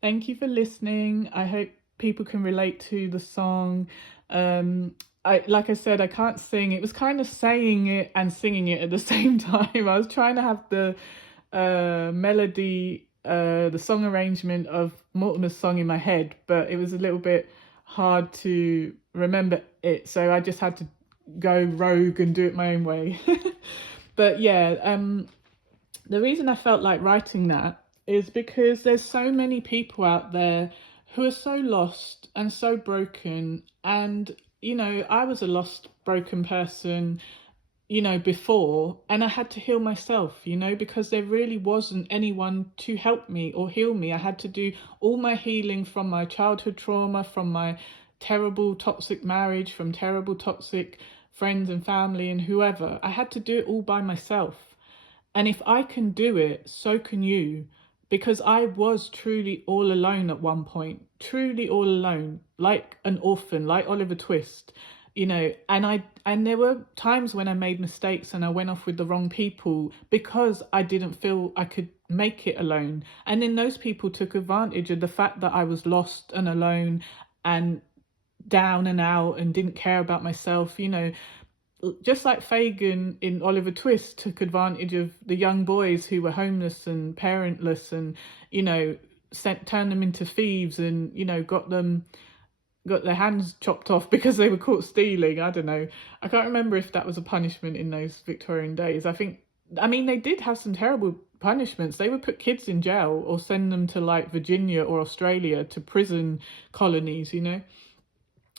Thank you for listening. I hope people can relate to the song. Like I said, I can't sing. It was kind of saying it and singing it at the same time. I was trying to have the melody, the song arrangement of Mortimer's song in my head, but it was a little bit hard to remember it. So I just had to go rogue and do it my own way. But yeah, the reason I felt like writing that is because there's so many people out there who are so lost and so broken. And, I was a lost, broken person, before, and I had to heal myself, because there really wasn't anyone to help me or heal me. I had to do all my healing from my childhood trauma, from my terrible toxic marriage, from terrible toxic friends and family and whoever. I had to do it all by myself. And if I can do it, so can you. Because I was truly all alone at one point, truly all alone, like an orphan, like Oliver Twist, and there were times when I made mistakes and I went off with the wrong people because I didn't feel I could make it alone. And then those people took advantage of the fact that I was lost and alone and down and out and didn't care about myself, just like Fagin in Oliver Twist took advantage of the young boys who were homeless and parentless and, turned them into thieves and, got their hands chopped off because they were caught stealing. I don't know. I can't remember if that was a punishment in those Victorian days. I mean, they did have some terrible punishments. They would put kids in jail or send them to like Virginia or Australia to prison colonies,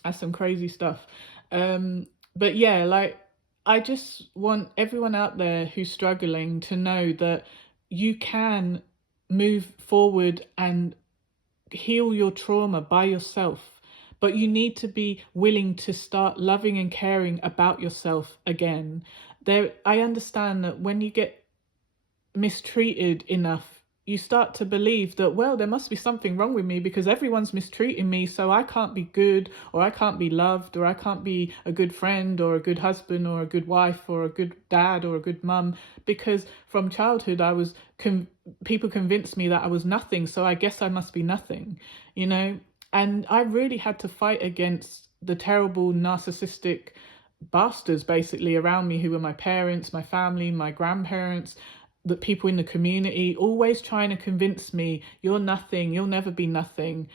That's some crazy stuff. But yeah, like I just want everyone out there who's struggling to know that you can move forward and heal your trauma by yourself. But you need to be willing to start loving and caring about yourself again. I understand that when you get mistreated enough, you start to believe that, well, there must be something wrong with me because everyone's mistreating me, so I can't be good, or I can't be loved, or I can't be a good friend, or a good husband, or a good wife, or a good dad, or a good mum, because from childhood people convinced me that I was nothing, so I guess I must be nothing, you know? And I really had to fight against the terrible narcissistic bastards basically around me who were my parents, my family, my grandparents, the people in the community, always trying to convince me you're nothing, you'll never be nothing.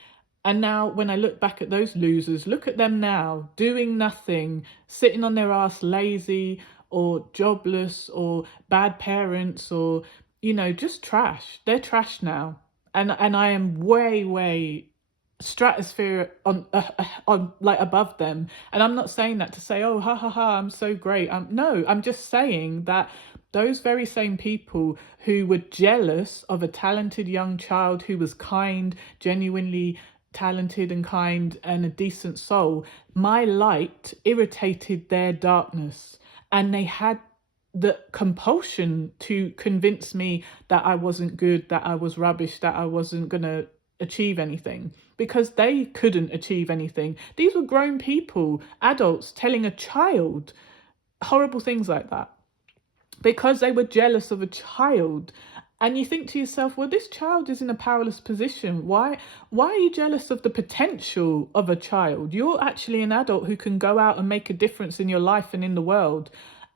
And now when I look back at those losers, look at them now doing nothing, sitting on their ass lazy or jobless or bad parents or just trash. They're trash now. And I am way stratosphere on like above them. And I'm not saying that to say, oh, ha ha ha, I'm so great. No, I'm just saying that those very same people who were jealous of a talented young child who was kind, genuinely talented and kind and a decent soul, my light irritated their darkness, and they had the compulsion to convince me that I wasn't good, that I was rubbish, that I wasn't gonna achieve anything, because they couldn't achieve anything. These were grown people, adults, telling a child horrible things like that because they were jealous of a child. And you think to yourself, well, this child is in a powerless position. Why are you jealous of the potential of a child? You're actually an adult who can go out and make a difference in your life and in the world.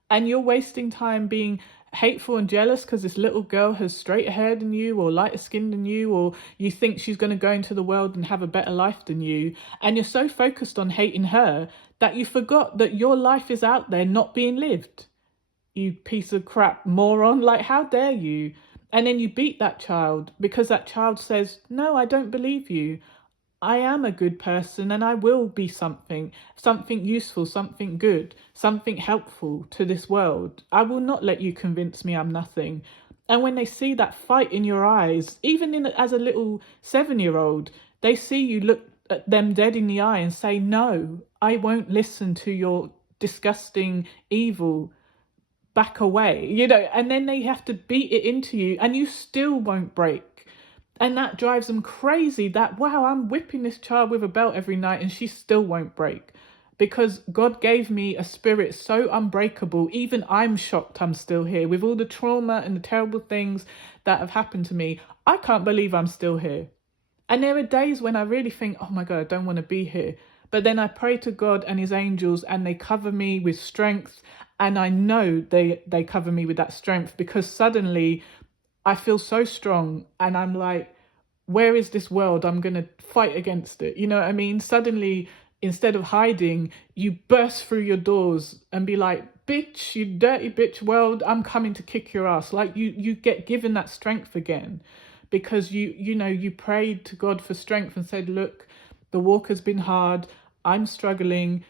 And you're wasting time being hateful and jealous because this little girl has straighter hair than you or lighter skin than you, or you think she's going to go into the world and have a better life than you. And you're so focused on hating her that you forgot that your life is out there not being lived. You piece of crap moron. Like, how dare you? And then you beat that child because that child says, no, I don't believe you. I am a good person and I will be something useful, something good, something helpful to this world. I will not let you convince me I'm nothing. And when they see that fight in your eyes, even as a little 7-year-old, they see you look at them dead in the eye and say, no, I won't listen to your disgusting evil, back away, and then they have to beat it into you and you still won't break. And that drives them crazy that, wow, I'm whipping this child with a belt every night and she still won't break. Because God gave me a spirit so unbreakable, even I'm shocked I'm still here. With all the trauma and the terrible things that have happened to me, I can't believe I'm still here. And there are days when I really think, oh my God, I don't want to be here. But then I pray to God and his angels and they cover me with strength. And I know they cover me with that strength, because suddenly I feel so strong and I'm like, where is this world? I'm going to fight against it. You know what I mean? Suddenly, instead of hiding, you burst through your doors and be like, bitch, you dirty bitch world, I'm coming to kick your ass. Like you get given that strength again, because you prayed to God for strength and said, look, the walk has been hard. I'm struggling.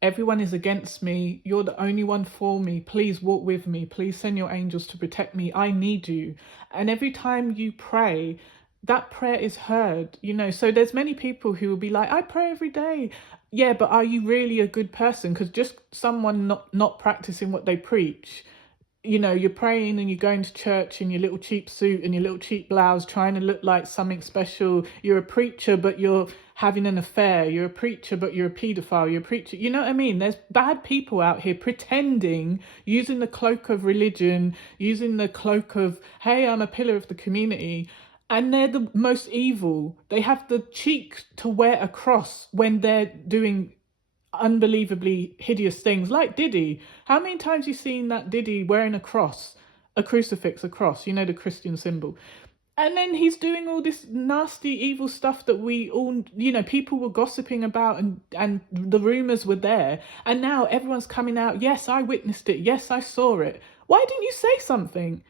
Everyone is against me. You're the only one for me. Please walk with me. Please send your angels to protect me. I need you. And every time you pray, that prayer is heard, So there's many people who will be like, I pray every day. Yeah, but are you really a good person? Because just someone not practicing what they preach, you're praying and you're going to church in your little cheap suit and your little cheap blouse, trying to look like something special. You're a preacher, but you're having an affair. You're a preacher, but you're a paedophile. You're a preacher. You know what I mean? There's bad people out here pretending, using the cloak of religion, using the cloak of, hey, I'm a pillar of the community. And they're the most evil. They have the cheek to wear a cross when they're doing unbelievably hideous things, like Diddy. How many times you seen that Diddy wearing a cross, a crucifix, a cross, the Christian symbol? And then he's doing all this nasty, evil stuff that we all, people were gossiping about, and the rumors were there. And now everyone's coming out. Yes, I witnessed it. Yes, I saw it. Why didn't you say something?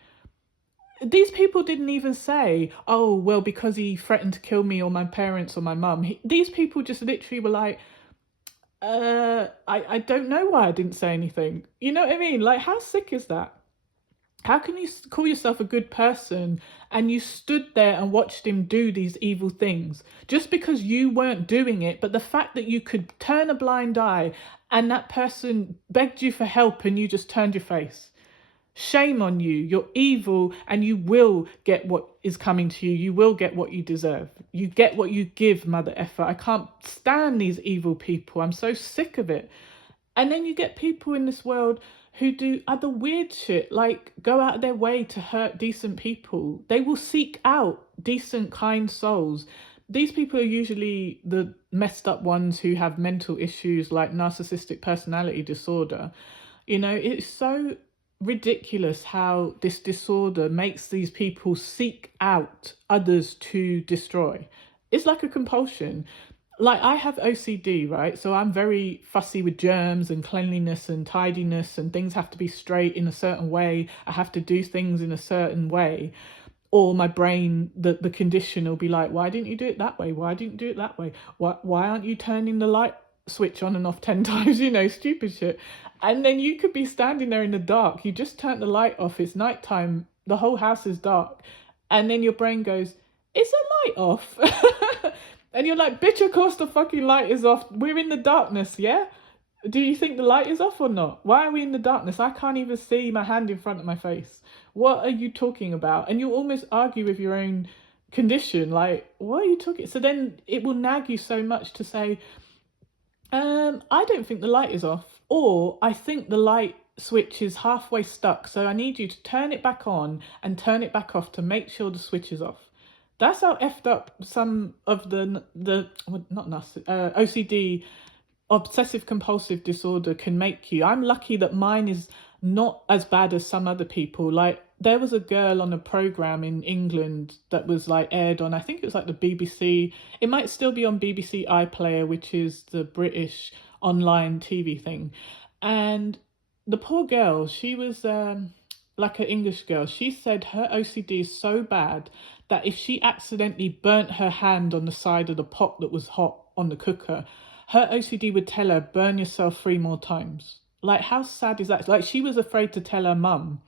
These people didn't even say, oh, well, because he threatened to kill me or my parents or my mum. These people just literally were like, I don't know why I didn't say anything. You know what I mean? Like, how sick is that? How can you call yourself a good person and you stood there and watched him do these evil things just because you weren't doing it? But the fact that you could turn a blind eye and that person begged you for help and you just turned your face. Shame on you. You're evil and you will get what is coming to you. You will get what you deserve. You get what you give, mother effer. I can't stand these evil people. I'm so sick of it. And then you get people in this world who do other weird shit, like go out of their way to hurt decent people. They will seek out decent, kind souls. These people are usually the messed up ones who have mental issues like narcissistic personality disorder. It's so ridiculous how this disorder makes these people seek out others to destroy. It's like a compulsion. Like, I have OCD, right? So I'm very fussy with germs and cleanliness and tidiness, and things have to be straight in a certain way. I have to do things in a certain way, or my brain, the condition will be like, why didn't you do it that way? Why didn't you do it that way? Why aren't you turning the light switch on and off 10 times, stupid shit. And then you could be standing there in the dark. You just turned the light off. It's nighttime. The whole house is dark. And then your brain goes, is the light off? And you're like, bitch, of course the fucking light is off. We're in the darkness, yeah? Do you think the light is off or not? Why are we in the darkness? I can't even see my hand in front of my face. What are you talking about? And you'll almost argue with your own condition. Like, what are you talking? So then it will nag you so much to say, I don't think the light is off, or I think the light switch is halfway stuck, so I need you to turn it back on and turn it back off to make sure the switch is off. That's how effed up some of the OCD, obsessive compulsive disorder, can make you. I'm lucky that mine is not as bad as some other people. Like, there was a girl on a program in England that was like aired on, I think it was like the BBC. It might still be on BBC iPlayer, which is the British online TV thing. And the poor girl, she was like an English girl. She said her OCD is so bad that if she accidentally burnt her hand on the side of the pot that was hot on the cooker, her OCD would tell her, burn yourself 3 more times. Like, how sad is that? Like, she was afraid to tell her mum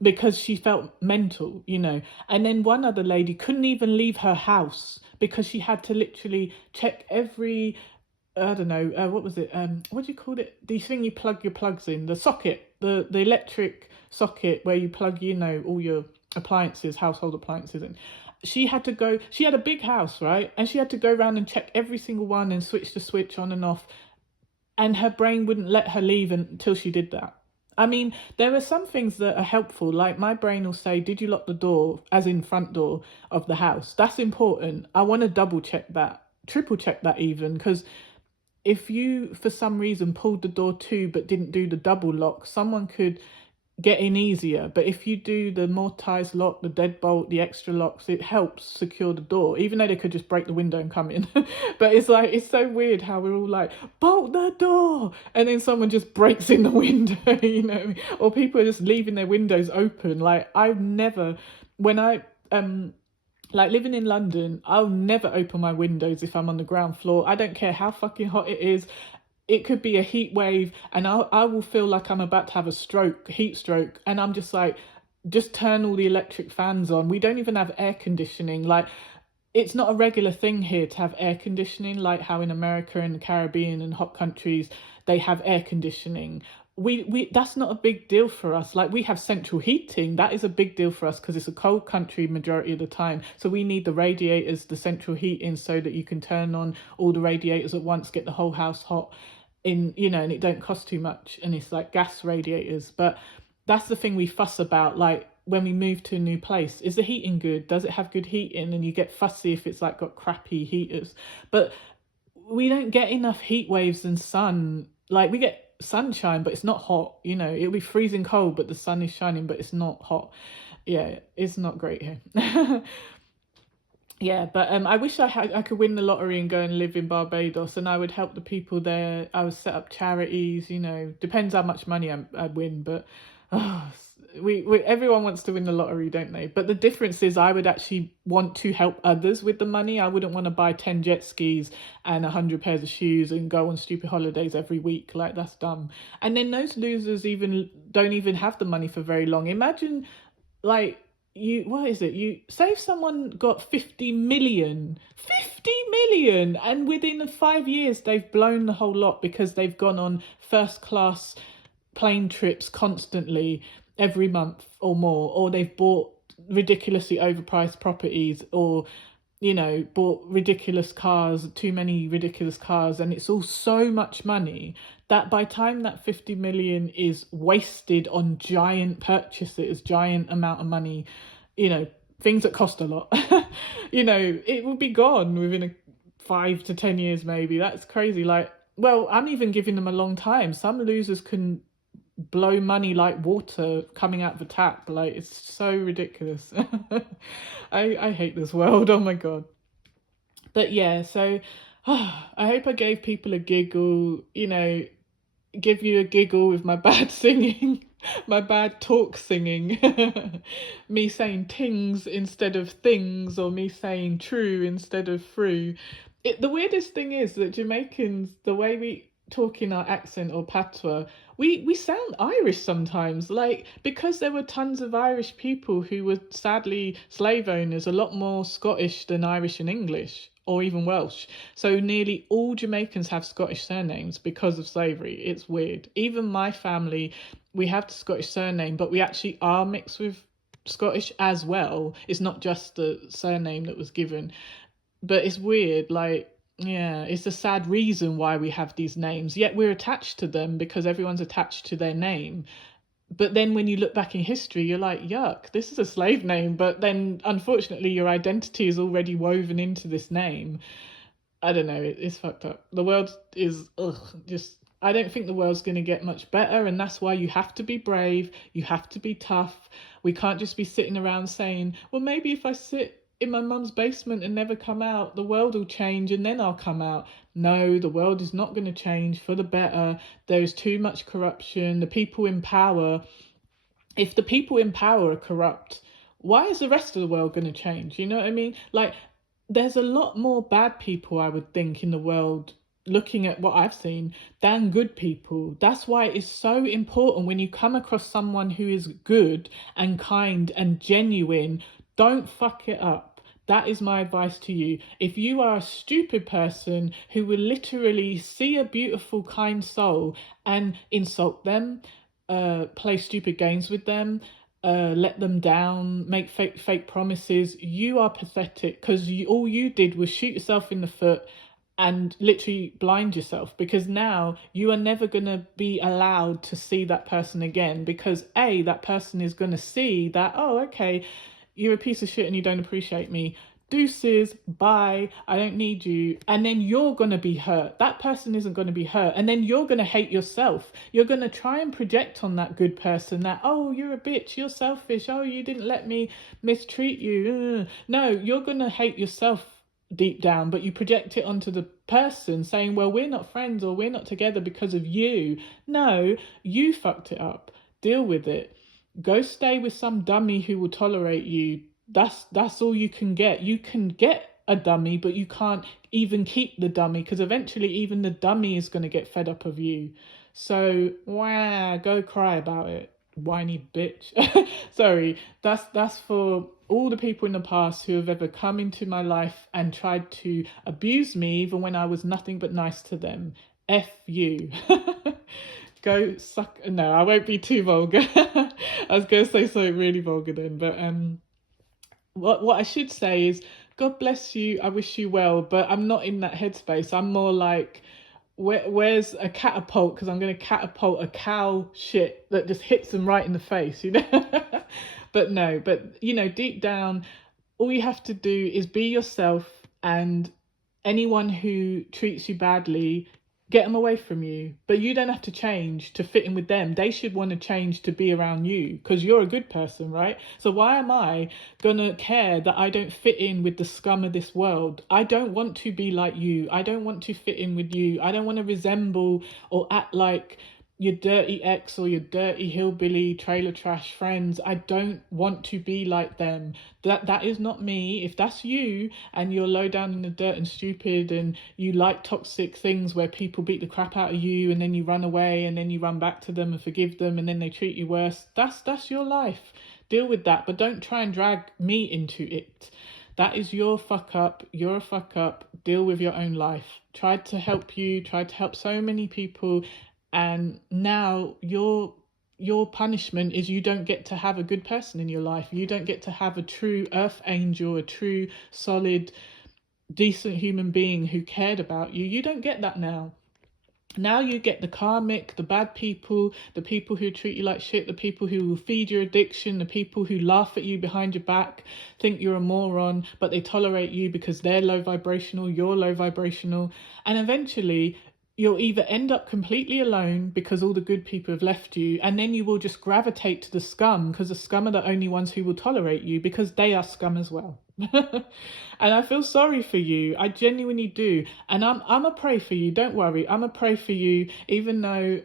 because she felt mental, And then one other lady couldn't even leave her house because she had to literally check every, I don't know, what was it? What do you call it? The thing you plug your plugs in, the socket, the electric socket where you plug, all your appliances, household appliances in. She had a big house, right? And she had to go around and check every single one and switch the switch on and off. And her brain wouldn't let her leave until she did that. I mean, there are some things that are helpful. Like my brain will say, "Did you lock the door?" As in front door of the house. That's important. I want to double check that, triple check that even, because if you for some reason pulled the door to but didn't do the double lock, someone could get in easier. But if you do the mortised lock, the deadbolt, the extra locks, it helps secure the door, even though they could just break the window and come in. But it's like, it's so weird how we're all like, bolt the door, and then someone just breaks in the window, you know, or people are just leaving their windows open. Like I've never, when I like living in London, I'll never open my windows if I'm on the ground floor. I don't care how fucking hot it is. It could be a heat wave, and I will feel like I'm about to have a stroke, heat stroke, and I'm just like, just turn all the electric fans on. We don't even have air conditioning. Like, it's not a regular thing here to have air conditioning, like how in America and the Caribbean and hot countries they have air conditioning. We that's not a big deal for us. Like we have central heating. That is a big deal for us because it's a cold country majority of the time. So we need the radiators, the central heating, so that you can turn on all the radiators at once, get the whole house hot in, you know, and it don't cost too much, and it's like gas radiators. But that's the thing we fuss about, like when we move to a new place, is the heating good, does it have good heating? And you get fussy if it's like got crappy heaters. But we don't get enough heat waves and sun. Like we get sunshine but it's not hot, you know, it'll be freezing cold but the sun is shining but it's not hot. Yeah, it's not great here. Yeah, but I wish I could win the lottery and go and live in Barbados, and I would help the people there. I would set up charities, you know, depends how much money I win, but oh, we everyone wants to win the lottery, don't they? But the difference is I would actually want to help others with the money. I wouldn't want to buy 10 jet skis and 100 pairs of shoes and go on stupid holidays every week. Like that's dumb. And then those losers even don't even have the money for very long. Imagine like you, what is it, you say if someone got 50 million and within 5 years they've blown the whole lot because they've gone on first class plane trips constantly every month or more, or they've bought ridiculously overpriced properties, or you know, bought ridiculous cars, too many ridiculous cars, and it's all so much money that by the time that 50 million is wasted on giant purchases, giant amount of money, you know, things that cost a lot, you know, it will be gone within 5 to 10 years maybe. That's crazy. Like, well, I'm even giving them a long time. Some losers can blow money like water coming out of a tap. Like, it's so ridiculous. I hate this world. Oh my God. But yeah, so I hope I gave people a giggle, you know, give you a giggle with my bad singing, my bad talk singing, me saying tings instead of things, or me saying true instead of through. The weirdest thing is that Jamaicans, the way we talk in our accent or patois, we sound Irish sometimes, like because there were tons of Irish people who were sadly slave owners, a lot more Scottish than Irish and English, or even Welsh. So nearly all Jamaicans have Scottish surnames because of slavery. It's weird. Even my family, we have the Scottish surname, but we actually are mixed with Scottish as well. It's not just the surname that was given. But it's weird, like, yeah, it's a sad reason why we have these names, yet we're attached to them because everyone's attached to their name. But then when you look back in history, you're like, yuck, this is a slave name. But then unfortunately, your identity is already woven into this name. I don't know, it's fucked up. The world is, just, I don't think the world's going to get much better. And that's why you have to be brave. You have to be tough. We can't just be sitting around saying, well, maybe if I sit in my mum's basement and never come out, the world will change and then I'll come out. No, the world is not going to change for the better. There is too much corruption. The people in power, if the people in power are corrupt, why is the rest of the world going to change? You know what I mean? Like, there's a lot more bad people, I would think, in the world, looking at what I've seen, than good people. That's why it's so important when you come across someone who is good and kind and genuine, don't fuck it up. That is my advice to you. If you are a stupid person who will literally see a beautiful, kind soul and insult them, play stupid games with them, let them down, make fake promises, you are pathetic, because all you did was shoot yourself in the foot and literally blind yourself, because now you are never going to be allowed to see that person again, because that person is going to see that, oh, okay, you're a piece of shit and you don't appreciate me, deuces, bye, I don't need you. And then you're going to be hurt. That person isn't going to be hurt. And then you're going to hate yourself. You're going to try and project on that good person that, oh, you're a bitch, you're selfish, oh, you didn't let me mistreat you. No, you're going to hate yourself deep down, but you project it onto the person, saying, well, we're not friends or we're not together because of you. No, you fucked it up. Deal with it. Go stay with some dummy who will tolerate you. That's all you can get. You can get a dummy, but you can't even keep the dummy, because eventually even the dummy is going to get fed up of you. So go cry about it, whiny bitch. Sorry, that's for all the people in the past who have ever come into my life and tried to abuse me even when I was nothing but nice to them. F you. Go suck. No, I won't be too vulgar. I was going to say something really vulgar then, but what I should say is, God bless you, I wish you well, but I'm not in that headspace. I'm more like, where's a catapult, because I'm going to catapult a cow shit that just hits them right in the face, you know. But no, but you know, deep down, all you have to do is be yourself, and anyone who treats you badly, get them away from you. But you don't have to change to fit in with them. They should want to change to be around you, because you're a good person, right? So why am I gonna care that I don't fit in with the scum of this world? I don't want to be like you. I don't want to fit in with you. I don't want to resemble or act like your dirty ex or your dirty hillbilly trailer trash friends. I don't want to be like them. That is not me. If that's you and you're low down in the dirt and stupid and you like toxic things where people beat the crap out of you and then you run away and then you run back to them and forgive them and then they treat you worse, that's your life. Deal with that, but don't try and drag me into it. That is your fuck up. You're a fuck up. Deal with your own life. Tried to help you, tried to help so many people, and now your punishment is you don't get to have a good person in your life. You don't get to have a true earth angel, a true solid decent human being who cared about you. You don't get that now. Now you get the karmic, the bad people, the people who treat you like shit, the people who will feed your addiction, the people who laugh at you behind your back, think you're a moron, but they tolerate you because they're low vibrational, you're low vibrational. And eventually you'll either end up completely alone because all the good people have left you, and then you will just gravitate to the scum, because the scum are the only ones who will tolerate you because they are scum as well. And I feel sorry for you. I genuinely do. And I'm a pray for you. Don't worry. I'm a pray for you, even though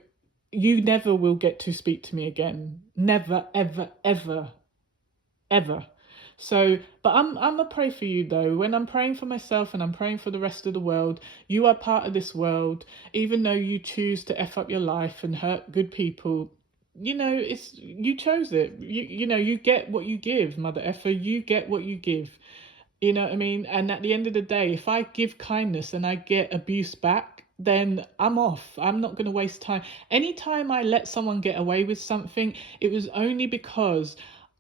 you never will get to speak to me again. Never, ever, ever, ever. So, but I'm a pray for you though. When I'm praying for myself and I'm praying for the rest of the world, you are part of this world. Even though you choose to F up your life and hurt good people, you know, it's you chose it. You know, you get what you give, mother effer. You get what you give. You know what I mean? And at the end of the day, if I give kindness and I get abuse back, then I'm off. I'm not going to waste time. Anytime I let someone get away with something, it was only because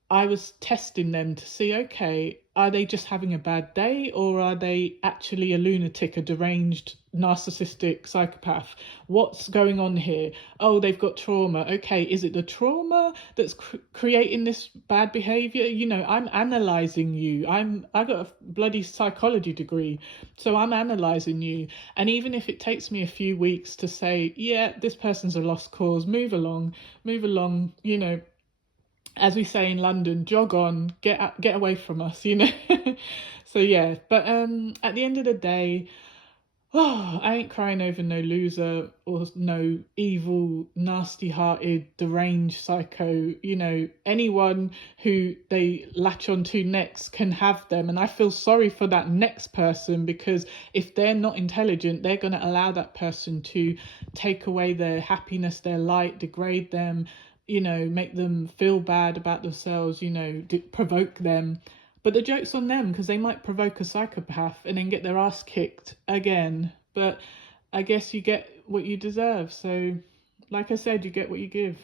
I was testing them to see, okay, are they just having a bad day, or are they actually a lunatic, a deranged, narcissistic psychopath? What's going on here? Oh, they've got trauma. Okay, is it the trauma that's creating this bad behavior? You know, I'm analyzing you. I got a bloody psychology degree, so I'm analyzing you. And even if it takes me a few weeks to say, yeah, this person's a lost cause, move along, you know, as we say in London, jog on, get away from us, you know. So yeah, but at the end of the day, I ain't crying over no loser or no evil, nasty-hearted, deranged psycho. You know, anyone who they latch onto next can have them, and I feel sorry for that next person, because if they're not intelligent, they're going to allow that person to take away their happiness, their light, degrade them, you know, make them feel bad about themselves, you know, provoke them. But the joke's on them, because they might provoke a psychopath and then get their ass kicked again. But I guess you get what you deserve. So, like I said, you get what you give.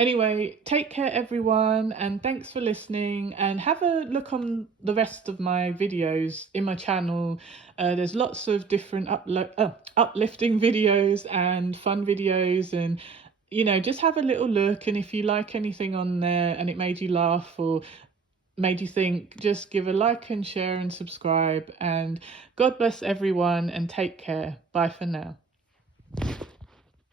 Anyway, take care everyone, and thanks for listening, and have a look on the rest of my videos in my channel. There's lots of different uplifting videos and fun videos, and just have a little look, and if you like anything on there and it made you laugh or made you think, just give a like and share and subscribe. And God bless everyone, and take care. Bye for now.